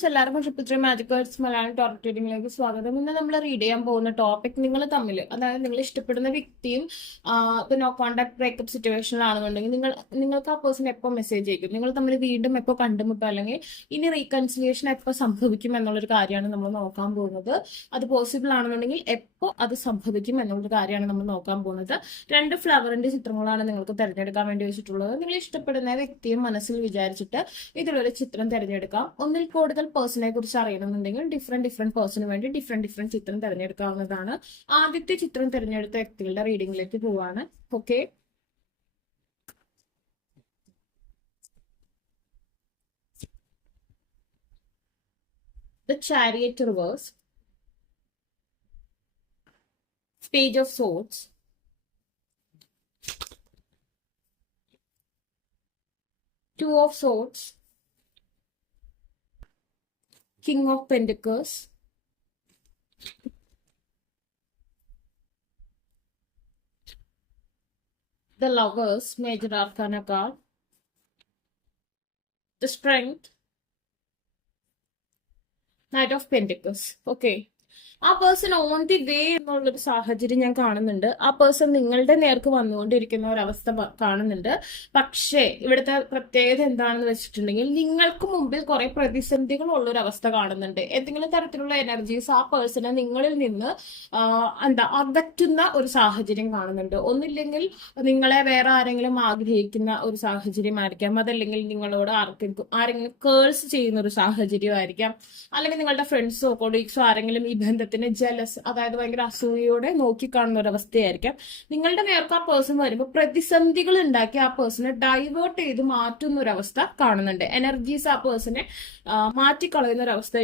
Friends, എല്ലാവർക്കും ഷിപ്പിത്രി magic words Malayalam topic റീഡിംഗിലേക്ക് സ്വാഗതം. ഇന്ന് നമ്മൾ റീഡ് ചെയ്യാൻ പോകുന്ന ടോപ്പിക് നിങ്ങൾ തമ്മിൽ, അതായത് നിങ്ങൾ ഇഷ്ടപ്പെടുന്ന വ്യക്തിയും ഇപ്പൊ നോ കോൺടാക്ട് ബ്രേക്കപ്പ് സിറ്റുവേഷനിലാണെന്നുണ്ടെങ്കിൽ നിങ്ങൾക്ക് ആ പേഴ്സൺ എപ്പോൾ മെസ്സേജ് അയക്കും, നിങ്ങൾ തമ്മിൽ വീണ്ടും എപ്പോൾ കണ്ടുമുട്ടും, അല്ലെങ്കിൽ ഇനി റീകൺസിലിയേഷൻ എപ്പോൾ സംഭവിക്കും എന്നുള്ളൊരു കാര്യമാണ് നമ്മൾ നോക്കാൻ പോകുന്നത്. അത് പോസിബിൾ ആണെന്നുണ്ടെങ്കിൽ എപ്പോൾ അത് സംഭവിക്കും എന്നുള്ളൊരു കാര്യമാണ് നമ്മൾ നോക്കാൻ പോകുന്നത്. 2 ഫ്ലവറിന്റെ ചിത്രങ്ങളാണ് നിങ്ങൾക്ക് തിരഞ്ഞെടുക്കാൻ വേണ്ടി വെച്ചിട്ടുള്ളത്. നിങ്ങൾ ഇഷ്ടപ്പെടുന്ന വ്യക്തിയും മനസ്സിൽ വിചാരിച്ചിട്ട് ഇതിലൊരു ചിത്രം തിരഞ്ഞെടുക്കാം. ഒന്നിൽ കൂടുതൽ പേഴ്സണെ കുറിച്ച് അറിയണമെന്നുണ്ടെങ്കിൽ ഡിഫറെന്റ് പേഴ്സണിന് വേണ്ടി ഡിഫറെന്റ് ചിത്രം തിരഞ്ഞെടുക്കാവുന്നതാണ്. ആദ്യത്തെ ചിത്രം തിരഞ്ഞെടുത്ത വ്യക്തികളുടെ റീഡിംഗിലേക്ക് പോവാണ്. Okay, The Chariot reverse, Page of Swords, Two of Swords, King of Pentacles, the Lovers, Major Arcana card, the Strength, Knight of Pentacles. Okay. ആ പേഴ്സൺ ഓൺ ദി വേ എന്നുള്ളൊരു സാഹചര്യം ഞാൻ കാണുന്നുണ്ട്. ആ പേഴ്സൺ നിങ്ങളുടെ നേർക്ക് വന്നുകൊണ്ടിരിക്കുന്ന ഒരവസ്ഥ കാണുന്നുണ്ട്. പക്ഷേ ഇവിടുത്തെ പ്രത്യേകത എന്താണെന്ന് വെച്ചിട്ടുണ്ടെങ്കിൽ നിങ്ങൾക്ക് മുമ്പിൽ കുറെ പ്രതിസന്ധികൾ ഉള്ളൊരവസ്ഥ കാണുന്നുണ്ട്. എന്തെങ്കിലും തരത്തിലുള്ള എനർജീസ് ആ പേഴ്സണെ നിങ്ങളിൽ നിന്ന് അകറ്റുന്ന ഒരു സാഹചര്യം കാണുന്നുണ്ട്. ഒന്നില്ലെങ്കിൽ നിങ്ങളെ വേറെ ആരെങ്കിലും ആഗ്രഹിക്കുന്ന ഒരു സാഹചര്യമായിരിക്കാം, അതല്ലെങ്കിൽ നിങ്ങളോട് ആരെങ്കിലും കേഴ്സ് ചെയ്യുന്ന ഒരു സാഹചര്യമായിരിക്കാം, അല്ലെങ്കിൽ നിങ്ങളുടെ ഫ്രണ്ട്സോ കൊളീഗ്സോ ആരെങ്കിലും ഈ ബന്ധത്തിന് ജലസ്, അതായത് ഭയങ്കര അസൂയയോടെ നോക്കിക്കാണുന്ന ഒരു അവസ്ഥയായിരിക്കാം. നിങ്ങളുടെ നേർക്ക് ആ പേഴ്സൺ വരുമ്പോൾ പ്രതിസന്ധികൾ ഉണ്ടാക്കി ആ പേഴ്സണെ ഡൈവേർട്ട് ചെയ്ത് മാറ്റുന്ന ഒരു അവസ്ഥ കാണുന്നുണ്ട്. എനർജീസ് ആ പേഴ്സണെ മാറ്റിക്കളയുന്ന ഒരു അവസ്ഥ.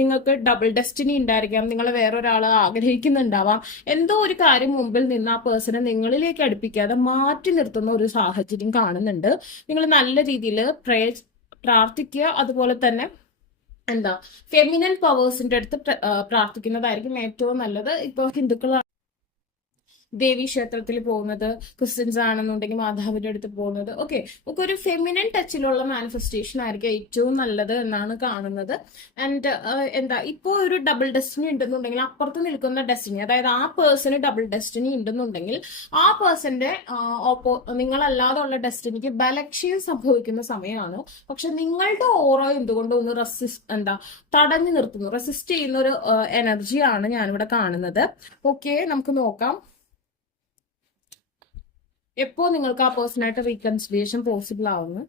നിങ്ങൾക്ക് ഡബിൾ ഡെസ്റ്റിനി ഉണ്ടായിരിക്കാം, നിങ്ങൾ വേറൊരാൾ ആഗ്രഹിക്കുന്നുണ്ടാവാം. എന്തോ ഒരു കാര്യം മുമ്പിൽ നിന്ന് ആ പേഴ്സണെ നിങ്ങളിലേക്ക് അടുപ്പിക്കാതെ മാറ്റി നിർത്തുന്ന ഒരു സാഹചര്യം കാണുന്നുണ്ട്. നിങ്ങൾ നല്ല രീതിയിൽ പ്രാർത്ഥിക്കുക. അതുപോലെ തന്നെ ഫെമിനൻ പവേഴ്സിന്റെ അടുത്ത് പ്രാർത്ഥിക്കുന്നതായിരിക്കും ഏറ്റവും നല്ലത്. ഇപ്പോൾ ഹിന്ദുക്കൾ ദേവി ക്ഷേത്രത്തിൽ പോകുന്നത്, ക്രിസ്ത്യൻസ് ആണെന്നുണ്ടെങ്കിൽ മാതാവിന്റെ അടുത്ത് പോകുന്നത്, ഒക്കെ ഒരു ഫെമിനൻ ടച്ചിലുള്ള മാനിഫെസ്റ്റേഷൻ ആയിരിക്കും ഏറ്റവും നല്ലത് എന്നാണ് കാണുന്നത്. ആൻഡ് ഇപ്പോൾ ഒരു ഡബിൾ ഡെസ്റ്റിനി ഉണ്ടെന്നുണ്ടെങ്കിൽ അപ്പുറത്ത് നിൽക്കുന്ന ഡെസ്റ്റിനി, അതായത് ആ പേഴ്സണ് ഡബിൾ ഡെസ്റ്റിനി ഉണ്ടെന്നുണ്ടെങ്കിൽ ആ പേഴ്സന്റെ നിങ്ങളല്ലാതെ ഉള്ള ഡെസ്റ്റിനിക്ക് ബലക്ഷയം സംഭവിക്കുന്ന സമയമാണ്. പക്ഷെ നിങ്ങളുടെ ഓരോ എന്തുകൊണ്ടും ഒന്ന് തടഞ്ഞു നിർത്തുന്നു, റെസിസ്റ്റ് ചെയ്യുന്ന ഒരു എനർജിയാണ് ഞാനിവിടെ കാണുന്നത്. ഓക്കെ, നമുക്ക് നോക്കാം എപ്പോ നിങ്ങൾക്ക് ആ പേഴ്സണായിട്ട് റീകൺസിലിയേഷൻ പോസിബിൾ ആവുന്നു.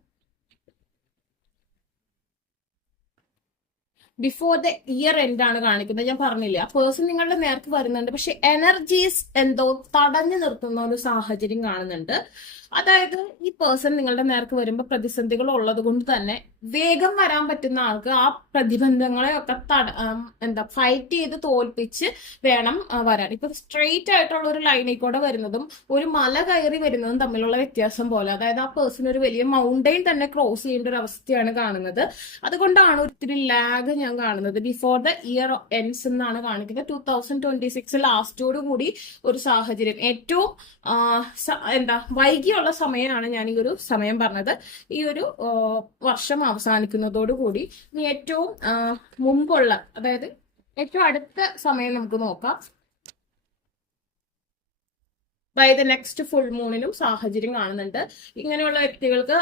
ബിഫോർ ദ ഇയർ എൻഡ് ആണ് കാണിക്കുന്നത്. ഞാൻ പറഞ്ഞില്ല, ആ പേഴ്സൺ നിങ്ങളുടെ നേർക്ക് വരുന്നുണ്ട്, പക്ഷെ എനർജീസ് എന്തോ തടഞ്ഞു നിർത്തുന്ന ഒരു സാഹചര്യം കാണുന്നുണ്ട്. അതായത് ഈ പേഴ്സൺ നിങ്ങളുടെ നേർക്ക് വരുമ്പോൾ പ്രതിസന്ധികൾ ഉള്ളത് കൊണ്ട് തന്നെ വേഗം വരാൻ പറ്റുന്ന ആൾക്ക് ആ പ്രതിബന്ധങ്ങളെ ഒക്കെ ഫൈറ്റ് ചെയ്ത് തോൽപ്പിച്ച് വേണം വരാൻ. ഇപ്പൊ സ്ട്രെയിറ്റ് ആയിട്ടുള്ള ഒരു ലൈനിൽ കൂടെ വരുന്നതും ഒരു മല കയറി വരുന്നതും തമ്മിലുള്ള വ്യത്യാസം പോലെ, അതായത് ആ പേഴ്സൺ ഒരു വലിയ മൗണ്ടെയിൻ തന്നെ ക്രോസ് ചെയ്യേണ്ട ഒരു അവസ്ഥയാണ് കാണുന്നത്. അതുകൊണ്ടാണ് ഒത്തിരി ലാഗ് ഞാൻ കാണുന്നത്. ബിഫോർ ദ ഇയർ എൻഡ്സ് എന്നാണ് കാണിക്കുന്നത്. 2026 ലാസ്റ്റോടു കൂടി ഒരു സാഹചര്യം, ഏറ്റവും വൈകിയുള്ള സമയമാണ് ഞാൻ ഈ ഒരു സമയം പറഞ്ഞത്. ഈ ഒരു വർഷം അവസാനിക്കുന്നതോടുകൂടി ഇനി ഏറ്റവും മുമ്പുള്ള, അതായത് ഏറ്റവും അടുത്ത സമയം നമുക്ക് നോക്കാം. ബൈ ദ നെക്സ്റ്റ് ഫുൾ മൂണിനും സാഹചര്യം കാണുന്നുണ്ട്. ഇങ്ങനെയുള്ള വ്യക്തികൾക്ക്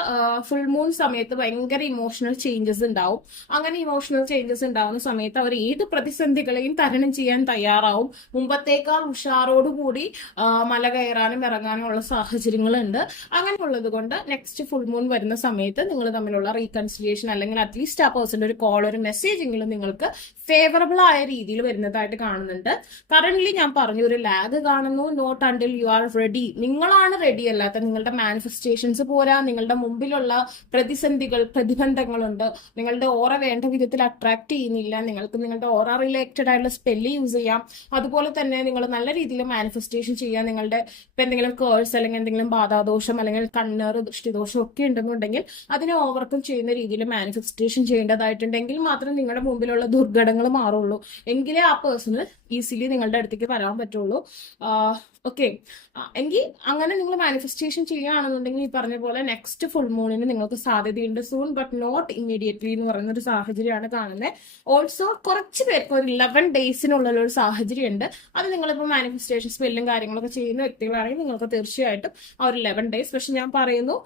ഫുൾ മൂൺ സമയത്ത് ഭയങ്കര ഇമോഷണൽ ചേഞ്ചസ് ഉണ്ടാവും. അങ്ങനെ ഇമോഷണൽ ചേഞ്ചസ് ഉണ്ടാവുന്ന സമയത്ത് അവർ ഏത് പ്രതിസന്ധികളെയും തരണം ചെയ്യാൻ തയ്യാറാവും. മുമ്പത്തേക്കാൾ ഉഷാറോടുകൂടി മല കയറാനും ഇറങ്ങാനും ഉള്ള സാഹചര്യങ്ങളുണ്ട്. അങ്ങനെയുള്ളത് കൊണ്ട് നെക്സ്റ്റ് ഫുൾ മൂൺ വരുന്ന സമയത്ത് നിങ്ങൾ തമ്മിലുള്ള റീകൺസിലിയേഷൻ, അല്ലെങ്കിൽ അറ്റ്ലീസ്റ്റ് ആ പേഴ്സന്റെ ഒരു കോൾ, ഒരു മെസ്സേജ് എങ്കിലും നിങ്ങൾക്ക് ഫേവറബിൾ ആയ രീതിയിൽ വരുന്നതായിട്ട് കാണുന്നുണ്ട്. കറന്റ്ലി ഞാൻ പറഞ്ഞു ഒരു ലാഗ് കാണുന്നു. Not until you are ready, നിങ്ങളാണ് റെഡി അല്ലാത്ത, നിങ്ങളുടെ മാനിഫെസ്റ്റേഷൻസ് പോരാ, നിങ്ങളുടെ മുമ്പിലുള്ള പ്രതിബന്ധങ്ങളുണ്ട്, നിങ്ങളുടെ ഓറ വേണ്ട വിധത്തിൽ അട്രാക്ട് ചെയ്യുന്നില്ല, നിങ്ങൾക്ക് നിങ്ങളുടെ ഓറ റിലേറ്റഡ് ആയിട്ടുള്ള സ്പെല്ല് യൂസ് ചെയ്യാം. അതുപോലെ തന്നെ നിങ്ങൾ നല്ല രീതിയിൽ മാനിഫെസ്റ്റേഷൻ ചെയ്യാം. നിങ്ങളുടെ ഇപ്പൊ എന്തെങ്കിലും കേഴ്സ് അല്ലെങ്കിൽ എന്തെങ്കിലും ബാധാദോഷം അല്ലെങ്കിൽ കണ്ണേറ് ദൃഷ്ടിദോഷം ഒക്കെ ഉണ്ടെന്നുണ്ടെങ്കിൽ അതിനെ ഓവർകം ചെയ്യുന്ന രീതിയിൽ മാനിഫെസ്റ്റേഷൻ ചെയ്യേണ്ടതായിട്ടുണ്ടെങ്കിൽ മാത്രം നിങ്ങളുടെ മുമ്പിലുള്ള ദുർഘടങ്ങൾ മാറുള്ളൂ. എങ്കിലേ ആ പേഴ്സണ് ഈസിലി നിങ്ങളുടെ അടുത്തേക്ക് വരാൻ പറ്റുള്ളൂ. ഓക്കെ, എങ്കിൽ അങ്ങനെ നിങ്ങൾ മാനിഫെസ്റ്റേഷൻ ചെയ്യുകയാണെന്നുണ്ടെങ്കിൽ ഈ പറഞ്ഞ പോലെ നെക്സ്റ്റ് ഫുൾ മൂണിന് നിങ്ങൾക്ക് സാധ്യതയുണ്ട്. സൂൺ ബട്ട് നോട്ട് ഇമ്മീഡിയറ്റ്ലി എന്ന് പറയുന്ന ഒരു സാഹചര്യമാണ് കാണുന്നത്. ഓൾസോ കുറച്ച് പേർക്ക് ഒരു 11 ഡേയ്സിനുള്ള ഒരു സാഹചര്യം ഉണ്ട്. അത് നിങ്ങളിപ്പോൾ മാനിഫെസ്റ്റേഷൻ സ്പെല്ലും കാര്യങ്ങളൊക്കെ ചെയ്യുന്ന വ്യക്തികളാണെങ്കിൽ നിങ്ങൾക്ക് തീർച്ചയായിട്ടും ആ ഒരു 11 ഡേയ്സ്. പക്ഷെ ഞാൻ പറയുന്നു,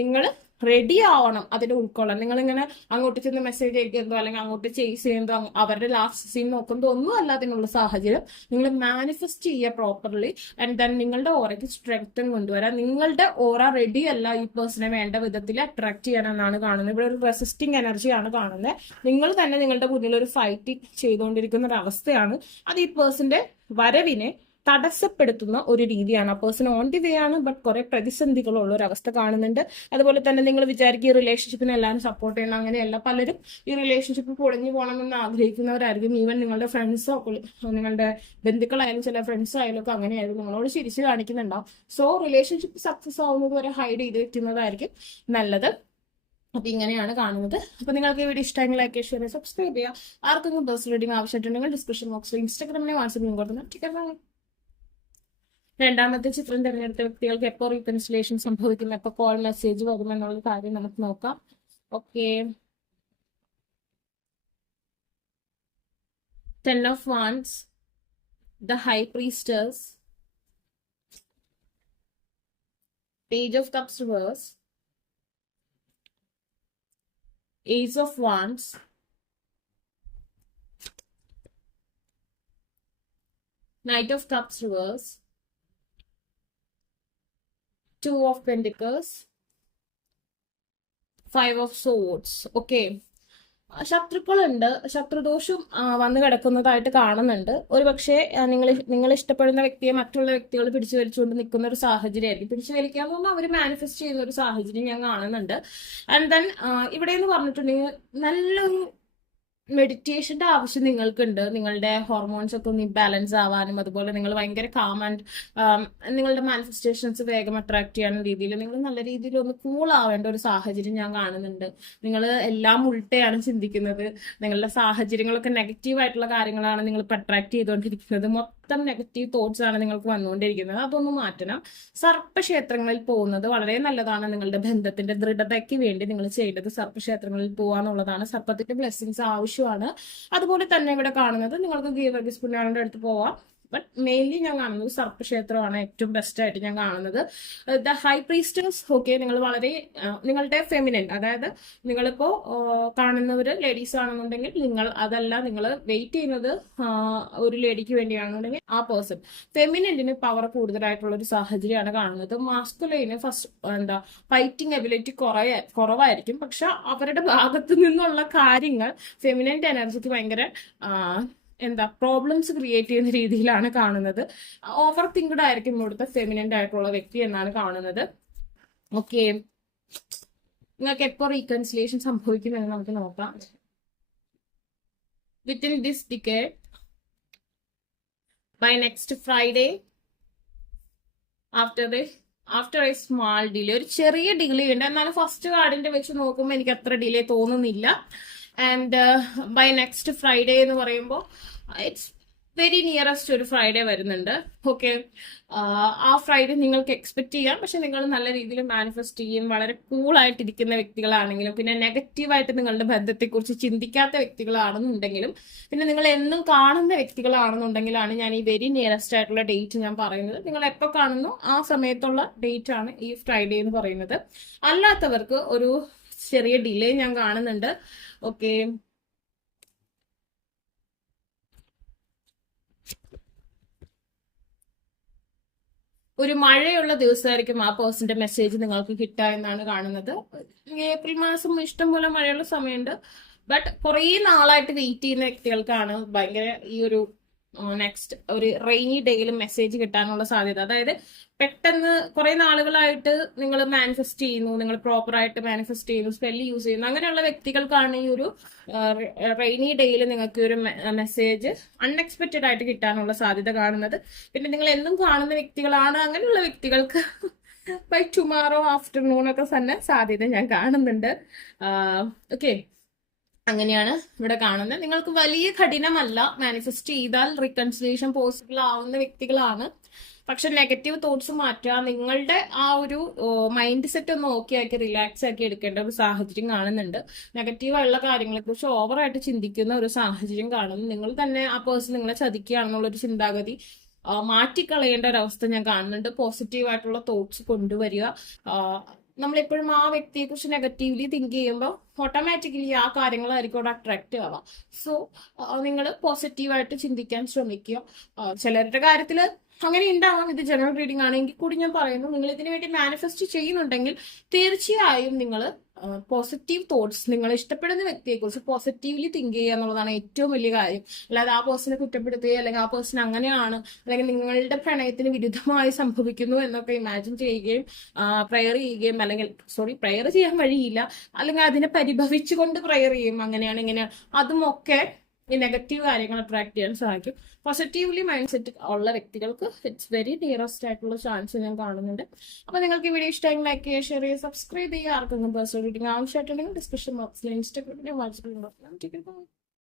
നിങ്ങൾ റെഡി ആവണം അതിന് ഉൾക്കൊള്ളാൻ. നിങ്ങളിങ്ങനെ അങ്ങോട്ട് ചെന്ന് മെസ്സേജ് അയക്കുന്നതോ അല്ലെങ്കിൽ അങ്ങോട്ട് ചേസ് ചെയ്യുന്നതോ അവരുടെ ലാസ്റ്റ് സീൻ നോക്കുന്നതോ ഒന്നും അല്ല അതിനുള്ള സാഹചര്യം. നിങ്ങൾ മാനിഫെസ്റ്റ് ചെയ്യുക പ്രോപ്പർലി ആൻഡ് ദെൻ നിങ്ങളുടെ ഓറയ്ക്ക് സ്ട്രെങ്തൻ കൊണ്ടുവരാം. നിങ്ങളുടെ ഓറ റെഡി അല്ല ഈ പേഴ്സണെ വേണ്ട വിധത്തിൽ അട്രാക്ട് ചെയ്യാനെന്നാണ് കാണുന്നത്. ഇവിടെ ഒരു റെസിസ്റ്റിംഗ് എനർജിയാണ് കാണുന്നത്. നിങ്ങൾ തന്നെ നിങ്ങളുടെ മുന്നിൽ ഒരു ഫൈറ്റ് ചെയ്തുകൊണ്ടിരിക്കുന്ന ഒരു അവസ്ഥയാണ്. അത് ഈ പേഴ്സന്റെ വരവിനെ തടസ്സപ്പെടുത്തുന്ന ഒരു രീതിയാണ്. ആ പേഴ്സൺ ഓൺ ദി വേ ആണ്, ബട്ട് കുറെ പ്രതിസന്ധികളുള്ള ഒരു അവസ്ഥ കാണുന്നുണ്ട്. അതുപോലെ തന്നെ നിങ്ങൾ വിചാരിക്കുക ഈ റിലേഷൻഷിപ്പിനെ എല്ലാവരും സപ്പോർട്ട് ചെയ്യണം, അങ്ങനെയല്ല. പലരും ഈ റിലേഷൻഷിപ്പ് പൊളിഞ്ഞു പോകണമെന്ന് ആഗ്രഹിക്കുന്നവരായിരിക്കും. ഈവൻ നിങ്ങളുടെ ഫ്രണ്ട്സോ നിങ്ങളുടെ ബന്ധുക്കളായാലും ചില ഫ്രണ്ട്സ് ആയാലും ഒക്കെ അങ്ങനെയായിരുന്നു, നിങ്ങളോട് ചിരിച്ച് കാണിക്കുന്നുണ്ടാവും. സോ റിലേഷൻഷിപ്പ് സക്സസ് ആവുന്നത് വരെ ഹൈഡ് ചെയ്ത് വെക്കുന്നതായിരിക്കും നല്ലത്. അപ്പൊ ഇങ്ങനെയാണ് കാണുന്നത്. അപ്പൊ നിങ്ങൾക്ക് ഈ വീഡിയോ ഇഷ്ടമെങ്കിൽ ലൈക്ക് ഷെയർ സബ്സ്ക്രൈബ് ചെയ്യുക. ആർക്കെങ്കിലും പേഴ്സണൽ റീഡിംഗ് ആവശ്യമായിട്ടുണ്ടെങ്കിൽ ഡിസ്ക്രിപ്ഷൻ ബോക്സിൽ ഇൻസ്റ്റാഗ്രാമിനെ വാട്സാപ്പിലും കൊടുക്കുന്ന. രണ്ടാമത്തെ ചിത്രം തിരഞ്ഞെടുത്ത വ്യക്തികൾക്ക് എപ്പോൾ റീകൺസിലേഷൻ സംഭവിക്കും, എപ്പോൾ കോൾ മെസ്സേജ് വരും എന്നുള്ള കാര്യം നമുക്ക് നോക്കാം. Okay, 10 of Wands, the High Priestess, Page of Cups reverse, Ace of Wands, Knight of Cups reverse, 2 of Pentacles, 5 of Swords. Okay, ശത്രുക്കളുണ്ട്, ശത്രുദോഷം വന്നു കിടക്കുന്നതായിട്ട് കാണുന്നുണ്ട്. ഒരു പക്ഷേ നിങ്ങൾ ഇഷ്ടപ്പെടുന്ന വ്യക്തിയെ മറ്റുള്ള വ്യക്തികൾ പിടിച്ചു വലിച്ചുകൊണ്ട് നിൽക്കുന്ന ഒരു സാഹചര്യമായിരിക്കും. പിടിച്ചു വലിക്കാന്ന് പറഞ്ഞാൽ അവർ മാനിഫെസ്റ്റ് ചെയ്യുന്ന ഒരു സാഹചര്യം ഞാൻ കാണുന്നുണ്ട്. ആൻഡ് ദെൻ ഇവിടെ എന്ന് പറഞ്ഞിട്ടുണ്ടെങ്കിൽ നല്ലൊരു മെഡിറ്റേഷന്റെ ആവശ്യം നിങ്ങൾക്കുണ്ട്. നിങ്ങളുടെ ഹോർമോൺസ് ഒക്കെ ഒന്ന് ബാലൻസ് ആവാനും, അതുപോലെ നിങ്ങൾ ഭയങ്കര കാം ആൻഡ് നിങ്ങളുടെ മാനിഫെസ്റ്റേഷൻസ് വേഗം അട്രാക്ട് ചെയ്യാനും രീതിയിൽ നിങ്ങൾ നല്ല രീതിയിൽ ഒന്ന് കൂൾ ആവേണ്ട ഒരു സാഹചര്യം ഞാൻ കാണുന്നുണ്ട്. നിങ്ങൾ എല്ലാം ഉൾട്ടയാണ് ചിന്തിക്കുന്നത്. നിങ്ങളുടെ സാഹചര്യങ്ങളൊക്കെ നെഗറ്റീവ് ആയിട്ടുള്ള കാര്യങ്ങളാണ് നിങ്ങൾ ഇപ്പൊ അട്രാക്ട് ചെയ്തുകൊണ്ടിരിക്കുന്നത്. മൊത്തം നെഗറ്റീവ് തോട്ട്സ് ആണ് നിങ്ങൾക്ക് വന്നുകൊണ്ടിരിക്കുന്നത്. അതൊന്ന് മാറ്റണം. സർപ്പക്ഷേത്രങ്ങളിൽ പോകുന്നത് വളരെ നല്ലതാണ്. നിങ്ങളുടെ ബന്ധത്തിന്റെ ദൃഢതയ്ക്ക് വേണ്ടി നിങ്ങൾ ചെയ്യേണ്ടത് സർപ്പക്ഷേത്രങ്ങളിൽ പോവാന്നുള്ളതാണ്. സർപ്പത്തിന്റെ ബ്ലെസ്സിങ്സ് ആവശ്യമാണ്. അതുപോലെ തന്നെ ഇവിടെ കാണുന്നത് നിങ്ങൾക്ക് ഗീവർഗീസ് പുണ്യാളന്റെ അടുത്ത് പോവാം. ബട്ട് മെയിൻലി ഞാൻ കാണുന്നത് സർപ്പക്ഷേത്രമാണ് ഏറ്റവും ബെസ്റ്റ് ആയിട്ട് ഞാൻ കാണുന്നത്. The high priestess. ഓക്കെ, നിങ്ങൾ വളരെ നിങ്ങളുടെ ഫെമിനൻ, അതായത് നിങ്ങളിപ്പോ കാണുന്നവര് ലേഡീസ് ആണെന്നുണ്ടെങ്കിൽ നിങ്ങൾ വെയിറ്റ് ചെയ്യുന്നത് ഒരു ലേഡിക്ക് വേണ്ടിയാണെന്നുണ്ടെങ്കിൽ ആ പേഴ്സൺ ഫെമിനന്റിന് പവർ കൂടുതലായിട്ടുള്ള ഒരു സാഹചര്യമാണ് കാണുന്നത്. മാസ്കുലൈന് ഫൈറ്റിംഗ് എബിലിറ്റി കുറവായിരിക്കും. പക്ഷെ അവരുടെ ഭാഗത്ത് നിന്നുള്ള കാര്യങ്ങൾ ഫെമിനന്റ് എനർജിക്ക് ഭയങ്കര പ്രോബ്ലംസ് ക്രിയേറ്റ് ചെയ്യുന്ന രീതിയിലാണ് കാണുന്നത്. ഓവർ തിങ്ക്ഡ് ആയിരിക്കും ഇവിടുത്തെ ഫെമിനന്റ് ആയിട്ടുള്ള വ്യക്തി എന്നാണ് കാണുന്നത്. ഓക്കെ, നിങ്ങൾക്ക് എപ്പോൾ റീകൺസിലേഷൻ സംഭവിക്കുമെന്ന് നമുക്ക് നോക്കാം. Within this decade, by next Friday, after a small delay. ഒരു ചെറിയ ഡിലേ ഉണ്ട്, എന്നാലും ഫസ്റ്റ് കാർഡിന്റെ വെച്ച് നോക്കുമ്പോൾ എനിക്ക് അത്ര ഡിലേ തോന്നുന്നില്ല. ആൻഡ് ബൈ നെക്സ്റ്റ് ഫ്രൈഡേ എന്ന് പറയുമ്പോൾ ഇറ്റ്സ് വെരി നിയറസ്റ്റ് ഒരു ഫ്രൈഡേ വരുന്നുണ്ട്. ഓക്കെ, ആ ഫ്രൈഡേ നിങ്ങൾക്ക് എക്സ്പെക്ട് ചെയ്യാം. പക്ഷെ നിങ്ങൾ നല്ല രീതിയിൽ മാനിഫെസ്റ്റ് ചെയ്യും. വളരെ കൂളായിട്ടിരിക്കുന്ന വ്യക്തികളാണെങ്കിലും, പിന്നെ നെഗറ്റീവായിട്ട് നിങ്ങളുടെ ബന്ധത്തെക്കുറിച്ച് ചിന്തിക്കാത്ത വ്യക്തികളാണെന്നുണ്ടെങ്കിലും, പിന്നെ നിങ്ങൾ എന്നും കാണുന്ന വ്യക്തികളാണെന്നുണ്ടെങ്കിലാണ് ഞാൻ ഈ വെരി നിയറസ്റ്റ് ആയിട്ടുള്ള ഡേറ്റ് ഞാൻ പറയുന്നത്. നിങ്ങൾ എപ്പോൾ കാണുന്നു ആ സമയത്തുള്ള ഡേറ്റ് ആണ് ഈ ഫ്രൈഡേ എന്ന് പറയുന്നത്. അല്ലാത്തവർക്ക് ഒരു ചെറിയ ഡിലേ ഞാൻ കാണുന്നുണ്ട്. ഓക്കെ, ഒരു മഴയുള്ള ദിവസമായിരിക്കും ആ പേഴ്സന്റെ മെസ്സേജ് നിങ്ങൾക്ക് കിട്ടുക എന്നാണ് കാണുന്നത്. ഏപ്രിൽ മാസം ഇഷ്ടംപോലെ മഴയുള്ള സമയമുണ്ട്. ബട്ട് കുറേ നാളായിട്ട് വെയിറ്റ് ചെയ്യുന്ന വ്യക്തികൾക്കാണ് ഭയങ്കര ഈ ഒരു നെക്സ്റ്റ് ഒരു റെയിനി ഡേയിൽ മെസ്സേജ് കിട്ടാനുള്ള സാധ്യത. അതായത് പെട്ടെന്ന് കുറെ നാളുകളായിട്ട് നിങ്ങൾ മാനിഫെസ്റ്റ് ചെയ്യുന്നു, നിങ്ങൾ പ്രോപ്പറായിട്ട് മാനിഫെസ്റ്റ് ചെയ്യുന്നു, സ്പെല്ല് യൂസ് ചെയ്യുന്നു, അങ്ങനെയുള്ള വ്യക്തികൾക്കാണ് ഈ ഒരു റെയിനി ഡേയിൽ നിങ്ങൾക്ക് ഒരു മെസ്സേജ് അൺഎക്സ്പെക്റ്റഡ് ആയിട്ട് കിട്ടാനുള്ള സാധ്യത കാണുന്നത്. പിന്നെ നിങ്ങൾ എന്നും കാണുന്ന വ്യക്തികളാണ്, അങ്ങനെയുള്ള വ്യക്തികൾക്ക് ബൈ ടുമാറോ ആഫ്റ്റർനൂൺ ഒക്കെ തന്നെ സാധ്യത ഞാൻ കാണുന്നുണ്ട്. ഓക്കെ, അങ്ങനെയാണ് ഇവിടെ കാണുന്നത്. നിങ്ങൾക്ക് വലിയ കഠിനമല്ല, മാനിഫെസ്റ്റ് ചെയ്താൽ റീകൺസിലേഷൻ പോസിബിൾ ആവുന്ന വ്യക്തികളാണ്. പക്ഷെ നെഗറ്റീവ് തോട്ട്സ് മാറ്റുക, നിങ്ങളുടെ ആ ഒരു മൈൻഡ് സെറ്റ് ഒന്ന് ഓക്കെ ആക്കി റിലാക്സ് ആക്കി എടുക്കേണ്ട ഒരു സാഹചര്യം കാണുന്നുണ്ട്. നെഗറ്റീവായുള്ള കാര്യങ്ങളെ കുറിച്ച് ഓവറായിട്ട് ചിന്തിക്കുന്ന ഒരു സാഹചര്യം കാണുന്നു. നിങ്ങൾ തന്നെ ആ പേഴ്സൺ നിങ്ങളെ ചതിക്കുകയാണെന്നുള്ളൊരു ചിന്താഗതി മാറ്റിക്കളയേണ്ട ഒരവസ്ഥ ഞാൻ കാണുന്നുണ്ട്. പോസിറ്റീവായിട്ടുള്ള തോട്ട്സ് കൊണ്ടുവരിക. നമ്മളെപ്പോഴും ആ വ്യക്തിയെ കുറിച്ച് നെഗറ്റീവ്ലി തിങ്ക് ചെയ്യുമ്പോൾ ഓട്ടോമാറ്റിക്കലി ആ കാര്യങ്ങളായിരിക്കും അവിടെ അട്രാക്റ്റ് ആവാം. സോ നിങ്ങൾ പോസിറ്റീവായിട്ട് ചിന്തിക്കാൻ ശ്രമിക്കുക. ചിലരുടെ കാര്യത്തിൽ അങ്ങനെ ഉണ്ടാവാം. ഇത് ജനറൽ റീഡിംഗ് ആണെങ്കിൽ കൂടി ഞാൻ പറയുന്നു, നിങ്ങൾ ഇതിനു വേണ്ടി മാനിഫെസ്റ്റ് ചെയ്യുന്നുണ്ടെങ്കിൽ തീർച്ചയായും നിങ്ങൾ പോസിറ്റീവ് തോട്ട്സ്, നിങ്ങൾ ഇഷ്ടപ്പെടുന്ന വ്യക്തിയെ കുറിച്ച് പോസിറ്റീവ്ലി തിങ്ക് ചെയ്യുക എന്നുള്ളതാണ് ഏറ്റവും വലിയ കാര്യം. അല്ലാതെ ആ പേഴ്സണെ കുറ്റപ്പെടുത്തുകയോ അല്ലെങ്കിൽ ആ പേഴ്സൺ അങ്ങനെയാണ് അല്ലെങ്കിൽ നിങ്ങളുടെ പ്രണയത്തിന് വിരുദ്ധമായി സംഭവിക്കുന്നു എന്നൊക്കെ ഇമാജിൻ ചെയ്യുകയും പ്രയർ ചെയ്യുകയും, അല്ലെങ്കിൽ പ്രയർ ചെയ്യാൻ വഴിയില്ല, അല്ലെങ്കിൽ അതിനെ പരിഭവിച്ചുകൊണ്ട് പ്രയർ ചെയ്യും, അങ്ങനെയാണ് ഇങ്ങനെയാണ്, അതുമൊക്കെ ഈ നെഗറ്റീവ് കാര്യങ്ങൾ അട്രാക്ട് ചെയ്യാൻ സഹായിക്കും. പോസിറ്റീവ്ലി മൈൻഡ് സെറ്റ് ഉള്ള വ്യക്തികൾക്ക് ഇറ്റ്സ് വെരി നിയറസ്റ്റ് ആയിട്ടുള്ള ചാൻസ് ഞാൻ കാണുന്നുണ്ട്. അപ്പൊ നിങ്ങൾക്ക് ഈ വീഡിയോ ഇഷ്ടമായി ലൈക്ക് ചെയ്യുക, ഷെയർ ചെയ്യുക, സബ്സ്ക്രൈബ് ചെയ്യുക. ആർക്കെങ്കിലും പേഴ്സണൽ റീഡിംഗ് ആവശ്യമായിട്ടുണ്ടെങ്കിൽ ഡിസ്ക്രിപ്ഷൻ ബോക്സിൽ ഇൻസ്റ്റാഗ്രാമിൽ വാട്സ്ആപ്പിൽ